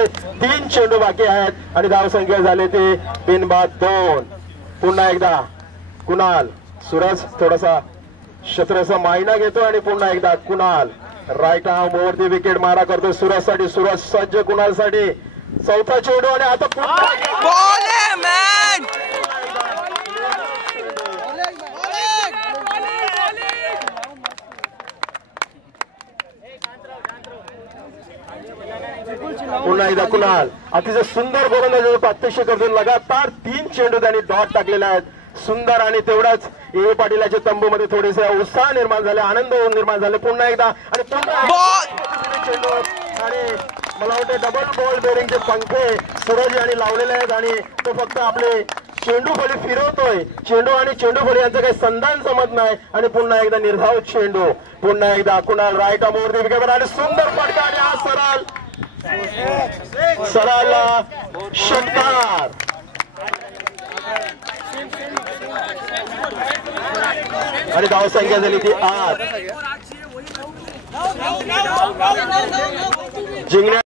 शेवटचे 3 चेंडू बाकी आहेत आणि धावसंख्या झाले ते बिनबाद 2. पुन्हा एकदा कुणाल, सूरज थोडासा शत्रचा मायना घेतो आणि पुन्हा एकदा कुणाल राईट आर्म वरती विकेट मारा करतो सूरज साठी. सूरज सज्ज कुणाल साठी. चौथा चेंडू आणि आता पुन्हा एकदा कुणाल अतिशय सुंदर गोलंदाजी प्रत्यक्ष करतो. लगातार 3 चेंडू त्यांनी डॉट टाकलेले आहेत. सुंदर आणि तेवढाच ए पाटीलाच्या तंबूमध्ये थोडेसे उत्साह निर्माण झाले, आनंद निर्माण झाले. पुन्हा एकदा आणि चेंडू आणि मला वाटतं डबल बॉल बेरिंगचे पंखे सूरज यांनी लावलेले आहेत आणि तो फक्त आपले चेंडू फळी फिरवतोय. चेंडू आणि चेंडू फळी यांचं काही संधान जमत नाही आणि पुन्हा एकदा निर्धाव चेंडू. पुन्हा एकदा कुणाल राईट आर्मवरती विकेट आणि सुंदर फटका आणि हा सरळ षटकार. आणि धावसंख्या झाली ती 8. जिंकण्या